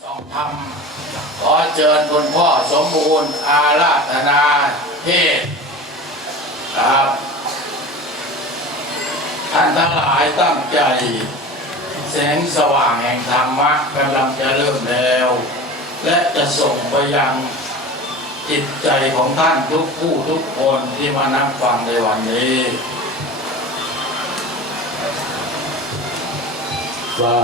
สองธรรมขอเชิญคุณพ่อสมบูรณ์อาราธนาเทศครับท่านทั้งหลายตั้งใจ แสงสว่างแห่งธรรมะกำลังจะเริ่มแล้ว และจะส่งไปยังจิตใจของท่านทุกผู้ทุกคนที่มานั่งฟังในวันนี้ สา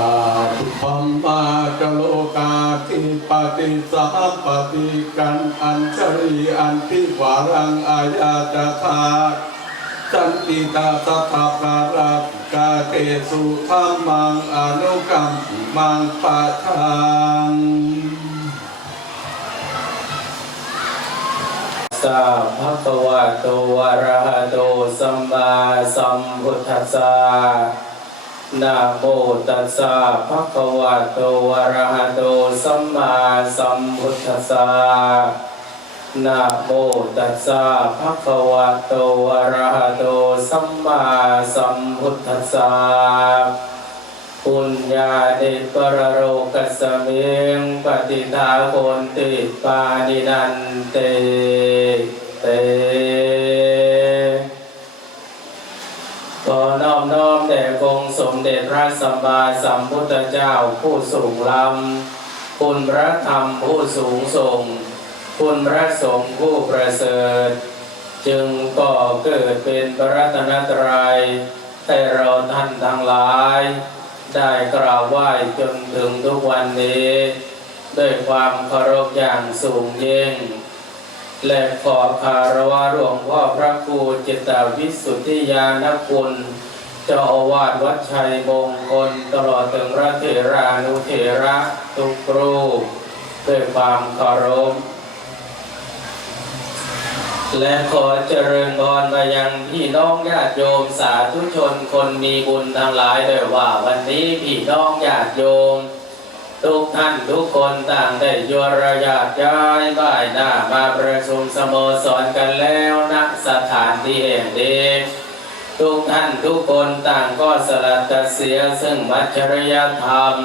ธุธรรมากโลกาทิปฏิสัมปติกันอัญชรีอันทิวารังอายาจธาสันติตาสัทธาภารักกาเตสุธรรมังอนุกรรมมังปะทังสัพพะวะโตอะระหะโตสัมมาสัมพุทธัสสะ นะโมตัสสะภะคะวะโตอะระหะโตสัมมาสัมพุทธัสสะนะโมตัสสะภะคะวะโตอะระหะโตสัมมาสัมพุทธัสสะปุญญาเดปรโรกัสเมงปฏิทาโคนติปานินันเตเต ขอน้อมน้อมแด่องค์สมเด็จพระสัมมาสัมพุทธเจ้าผู้สูงล้ำคุณพระธรรมผู้สูงส่ง คุณพระสงฆ์ผู้ประเสริฐ จึงก่อเกิดเป็นพระรัตนตรัยให้เราท่านทั้งหลาย ได้กราบไหว้จนถึงทุกวันนี้ ด้วยความเคารพอย่างสูงยิ่ง และขอคารวะหลวงพ่อพระ ตวิสุทธิยานคุณเจ้าอาวาสวัดชัยมงคลตลอดถึงพระเถรานุเถระทุกรูปด้วยความเคารพและขอเจริญพรมายังพี่น้องญาติโยมสาธุชนคนมีบุญทั้งหลายด้วยว่าวันนี้พี่น้องญาติโยม ทุกท่านทุกคนต่างได้ยระยาตย้ายบ่ายหน้ามาประชุมสโมสรกันแล้วณสถานที่แห่งนี้ทุกท่านทุกคนต่างก็สละตเสียซึ่งมัจฉริยธรรม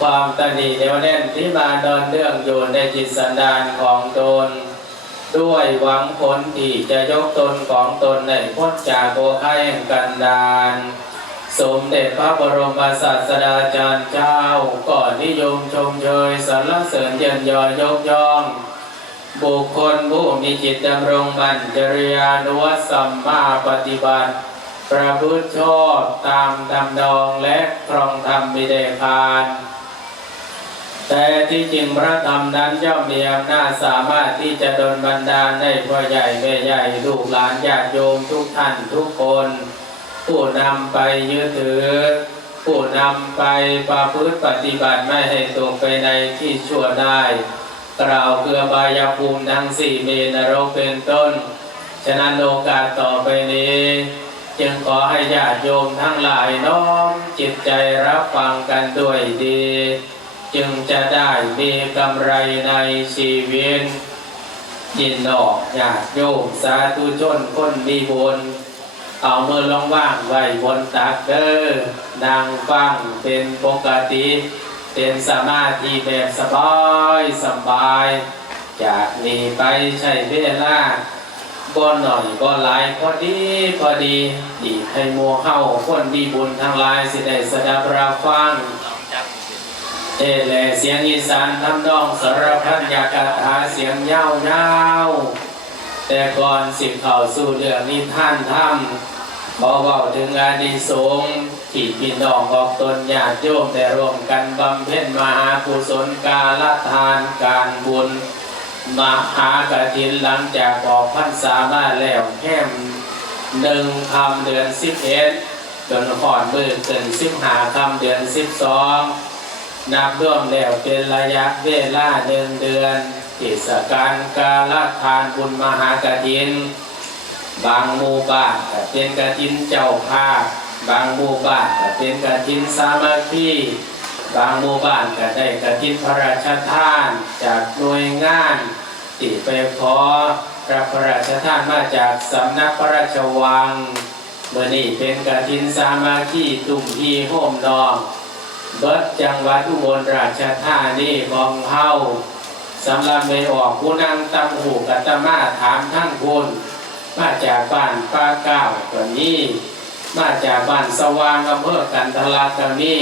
ความตนีเหนียวแน่นที่มาดอนเรื่องอยู่ในจิตสันดานของตน ด้วยหวังผลที่จะยกตนของตนในพ้นจากโอภัยแห่งกันดาร สมเด็จพระบรมศาสดาจารย์เจ้าก็นิยมชมเชยสรรเสริญเยินยอยกย่อง บุคคลผู้มีจิตดำรงบัญจริยานุวัสัมมาปฏิบัติ ประพฤติชอบตามดำดองและครองธรรมมิเดพานแต่ที่จริงพระธรรมนั้นย่อมมีอำนาจสามารถที่จะดลบันดาลให้พ่อใหญ่แม่ใหญ่ลูกหลานญาติโยมทุกท่านทุกคน ผู้นำไปยึดถือ ผู้นำไปประพฤติปฏิบัติไม่ให้ตกไปในที่ชั่วได้ กล่าวเกือบายภูมิทั้งสี่เมนรกเป็นต้น ฉะนั้นโอกาสต่อไปนี้ จึงขอให้ญาติโยมทั้งหลายน้อมจิตใจรับฟังกันด้วยดี จึงจะได้มีกำไรในชีวิตยินดอกญาติโยมสาธุชนคนมีบุญ เอามือลงว่างไว้บนตักเด้อนั่งฟังเป็นปกติ เป็นสมาธิแบบสบายสบาย จากนี้ไปใช้เวลาบ่หน่อยบ่หลายพอดีพอดีดีให้มัวเข้าคนมีบุญทั้งหลายสิได้สดับรับฟังเอแลเสียงอีสานทำนองสารพัดยากาถาเสียงยาวยาวแต่ก่อนสิเข้าสู่เรื่องนิท่านธรรม ขอเว้าถึงอานิสงส์ที่พี่น้องของตนญาติโยมได้ร่วมกันบำเพ็ญมหากุศลกาลทานการบุญ มหากฐินหลังจากออกพรรษามาแล้วแค่หนึ่งคำเดือนสิบเอ็ดจนขอนมือเกินสิบหาคำเดือนสิบสองนับร่วมแล้วเป็นระยะเวลาหนึ่งเดือนเทศกาลกาลทานบุญมหากฐิน บางหมู่บ้านก็เป็นกฐินเจ้าภาพบางหมู่บ้านก็เป็นกฐินสามัคคีบางหมู่บ้านก็ได้กฐินพระราชทานจากหน่วยงานที่ไปขอรับพระราชทานมาจากสำนักพระราชวังเมื่อนี้เป็นกฐินสามัคคีตุ่มพีโฮมนองเบิดจังหวัดอุบลราชธานีของเฮาสำหรับไม่ออกผู้นั่งตำหูกัตมาถามทั้งคุณ มาจากบ้านป้าเก้าก็มีมาจากบ้านสว่างอำเภอกันทลักก็มี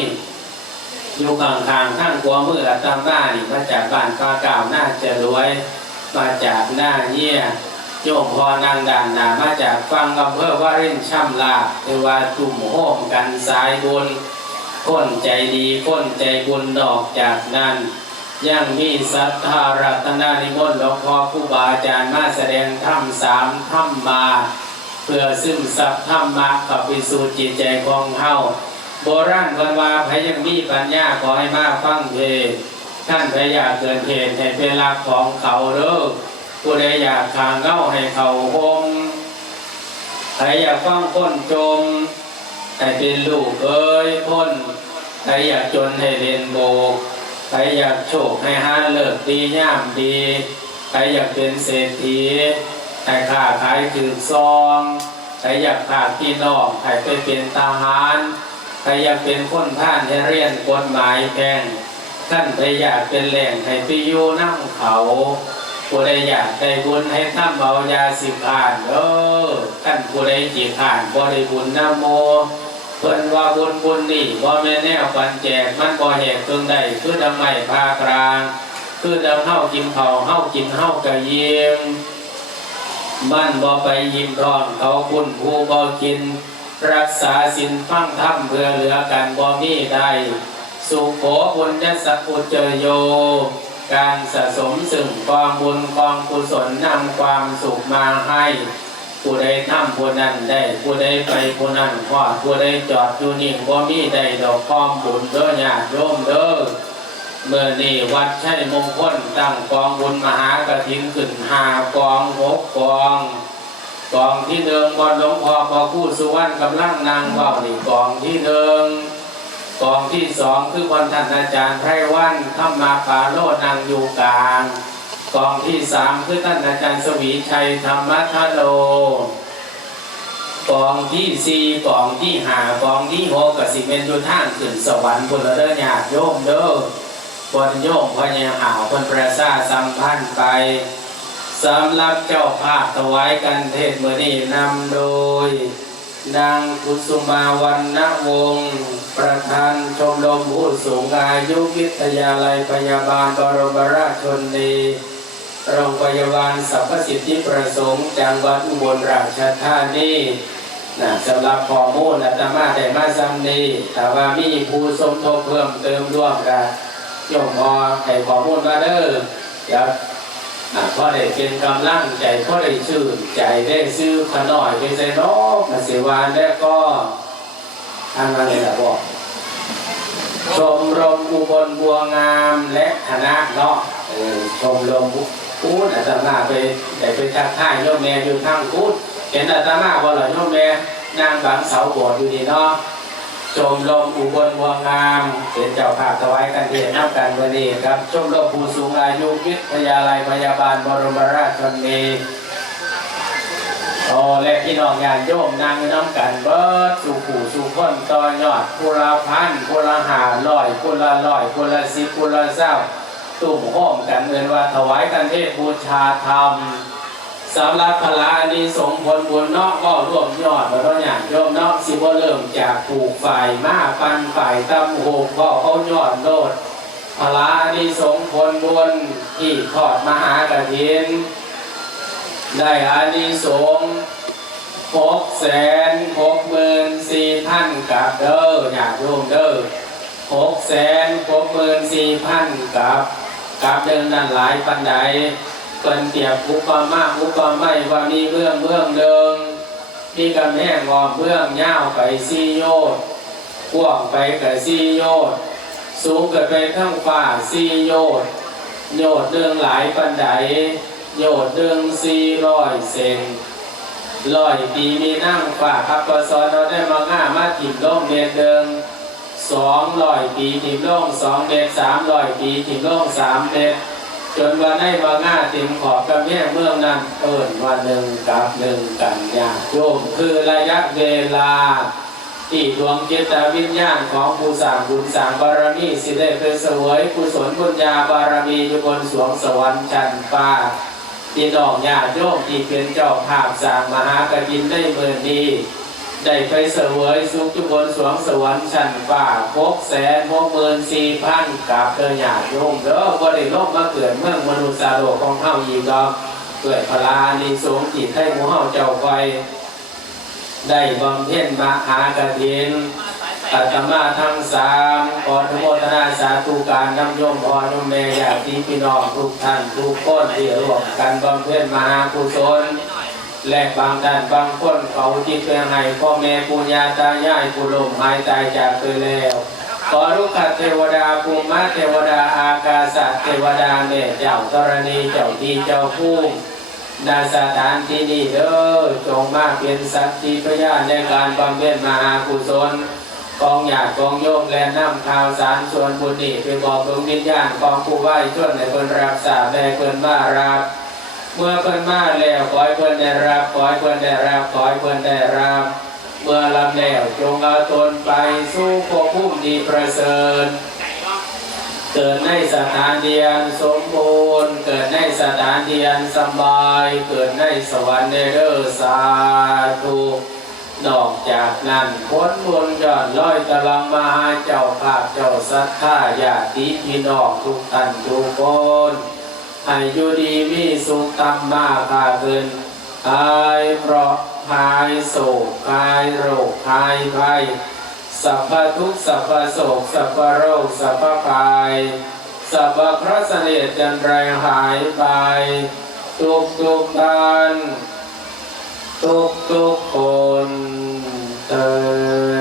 อยู่ข้างๆทั้งกัวมืออัตมานี่มาจากบ้านป้าเก้าน่าจะรวย มาจากหน้าเยี่ยโยมพอนางด่านนามาจากฟังอำเภอว่าเร่นช่ำลาบหรือว่าตุ่มโฮมกันสายบุญคนใจดีคนใจบุญดอกจากนั้น ยังมีศรัทธารัตนานิมนต์หลวงพ่อครูบาอาจารย์มาแสดงธรรมสามธรรมมา เพื่อซึมซับธรรมะกับไปสู่จิตใจของเฮาโบราณวันวาพยังมีปัญญาขอให้มาฟังเพลงท่านพยาเกินเหตุให้เป็นรักของเขาเด้อผู้ใดอยากทางเง้าให้เขาหมใครอยากฟังคนจมให้เป็นลูกเอ้ยพ้นใครอยากจนให้เรียนโบก ใครอยากโชคให้หาเลิกดีย่ามดีใครอยากเป็นเศรษฐีให้ค้าขายถือซองใครอยากขาดพี่น้องให้ไปเป็นทหารใครอยากเป็นคนท่านให้เรียนกฎหมายแพงท่านใครอยากเป็นแหล่งให้ไปอยู่นั่งเขาผู้ใดอยากได้บุญให้ทำเบายาสิบผ่านเออท่านผู้ใดจีผ่านบ่ได้บุญนะโม เพิ่นว่าบุญบุญนี่บ่แม่แนวปันแจกมันบ่แหกเพิ่งได้คือทำไมภาคกลาง คือดำเฮากินเขาเฮากินเฮากะเยี่ยมมันบ่ไปยิ้มทองเขาคุณผู้บ่กิน รักษาสินฟังธรรมเพื่อเหลือกันบ่มีได้สุโขบุญยสัพพุเจโย การสะสมซึ่งกองบุญกองกุศลนำความสุขมาให้ ผู้ใดทำผู้นั้นได้ผู้ใดไปผู้นั้นพอดผู้ใดจอดอยู่นิ่งบ่มีได้ดอกความบุญเด้อญาติโยมเด้อเมื่อนี้วัดใช่มงคลตั้งกองบุญมหากฐินขึ้นหากองหกกองกองที่หนึ่งบนหลวงพ่อพอคู่สุวรรณกำลังนางเบาหนี่กองที่หนึ่งกองที่สองคือบนท่านอาจารย์ไพรวันธรรมาปาโลนางอยู่กลาง กองที่สามคือท่านอาจารย์สวีชัยธรรมทโลกองที่สี่กองที่ห้ากองที่หกกสิเป็นอยู่างขึ้นสวรรค์พลเด้อญาติโยมเด้อบนโยมพญาหาวคนประสาสัมพันธ์ไปสำหรับเจ้าภาพถวายกันเทศน์มื่อนี้นำโดย นางกุสุมาวันณวงศ์ประธานชมรมผู้สูงอายุวิทยาลัยพยาบาลบรมราชชนนี โรงพยาบาลสรรพสิทธิประสงค์จังหวัดอุบลราชธานีนะสำหรับข้อมูลอาตมาได้มาซ้ำนี้แต่ว่ามีผู้สมทบเพิ่มเติมร่วมกันโยมพอให้ข้อมูลมาเด้อเดี๋ยวอะพอได้เป็นกำลังใจพอได้ชื่นใจได้ซื้อขน่อยไปใส่นอกมาเสวานแล้วก็ทำอะไรล่ะบอกชมรมอุบลบัวงามและคณะเนาะชมรม พูดอาตมาไปได้ไปทักทายโยมแม่อยู่ทางพูดเห็นอาตมาบ่หรอโยมแม่นางบังเสาโบสถ์อยู่นี่เนาะชมรมอุบลบัวงามเป็นเจ้าภาพถวายกันเทศน์น้ำกันวันนี้ครับชมรมผู้สูงอายุวิทยาลัยพยาบาลบรมราชชนนีโอ้และพี่น้องญาติโยมนั่งน้ำกันเบิดสู่ผู้สู่คนต่อยอดกุละพันกุละหาลอยกุละลอยกุละสิบกุละเศร้า ตุ่มห้อมกันเงินว่าถวายกันเทศบูชาธรรมสำหรับพระอานิสงส์ผลบุญเนอกก็ร่วมยอดแล้วอย่างโยมนอกสิบ่เริ่มจากผูกฝ่ายมาปันฝ่ายตำหูกก็เขายอดโลดพระอานิสงส์ผลบุญที่ทอดมหากฐิน ได้อานิสงส์หกแสนหกหมื่นสี่พันกับเด้ออยากร่วมเด้อหกแสนหกหมื่นสี่พันกับ กับเดินนั้นหลายปันใดเป็นเปรียบอุปมาอุปไมยว่ามีเบื้องเบื้องเดิงมีกำแพงงอมเบื้องยาไปสี่โยชน์กว้างไปกับสี่โยชน์สูงเกิดไปข้างฟ้าสี่โยชน์โยชน์เดิงหลายปันใดโยดเดืองสี่ร้อยเซนร้อยปีมีนั่งฝ่าครับกสอนเราได้มาง่ามาถิ่มล่มเมตรเดิง สองร้อยปีถิ่มล่มสองเมตรสามร้อยปีถิ่มล่มสามเมตรจนวันได้มาง่าถิ่มขอบกำแพงเมื่อนั้นเอิญวันหนึ่งกับหนึ่งกันยาโยมคือระยะเวลา ที่ดวงจิตวิญญาณของผู้สร้างบุญสร้างบารมีสิได้ไปเสวยกุศลบุญญาบารมีอยู่บนสวงสวรรค์ชั้นฟ้าพี่นองญาโยมที่เป็นเจ้าภาพสร้างมหากฐินได้เมื่อนี้ ได้ไปเสวยสุขอยู่บนสวงสวรรค์ชั้นฟ้าหกแสนหกหมื่นสี่พันกับเธอญาติโยมเด้อบ่ได้ลงมาเกิดเมืองมนุษย์สาโลกของเฮาอีกดอกเกิดพลานิสงส์จิตให้หมู่เฮาเจ้าไว้ได้บำเพ็ญมหากฐินอาตมาทั้งสามขออนุโมทนาสาธุการนำโยมพรนมเมญาติพี่น้องทุกท่านทุกคนที่ร่วมกันบำเพ็ญมหากุศล และบางท่านบางคนเขาที่เพื่อให้พ่อแม่ปุญญาตายายผู้ลมหายตายจากไปแล้วขอรุกขเทวดาภูมิเทวดาอากาศเทวดาเมตเจ้าธรณีเจ้าที่เจ้าผู้นาสถานที่นี้เด้อจงมาเป็นสักขีพยานในการบำเพ็ญมหากุศลกองหยาดกองโยมและนำข่าวสารส่วนบุญนี่ไปบอกดวงวิญญาณของผู้ไหว้ชนในเพิ่นรับทราบได้เพิ่ารับ เมื่อเพิ่นมาแล้วขอให้เพิ่นได้รับขอให้เพิ่นได้รับขอให้เพิ่นได้รับ เมื่อลำแล้วจงเอาตนไปสู่ภพภูมิดีประเสริฐเกิดในสถานเดียนสมบูรณ์ เกิดในสถานเดียนสบาย เกิดในสวรรค์ในเด้อสาธุนอกจากนั้นพ้นบุญย้อนลอยตะลังมาหาเจ้าภาพเจ้าศรัทธาญาติพี่น้องทุกท่านทุกคน ให้อยู่ดีมีสุขตามมาคาเกินหายเพราะหายโศกหายโรคหายภัยสัพพทุกสัพพโศกสัพพโรคสัพพภัยสัพพพระเสนียจันไรหายไป ทุกทุกท่าน ทุกทุกคนเติ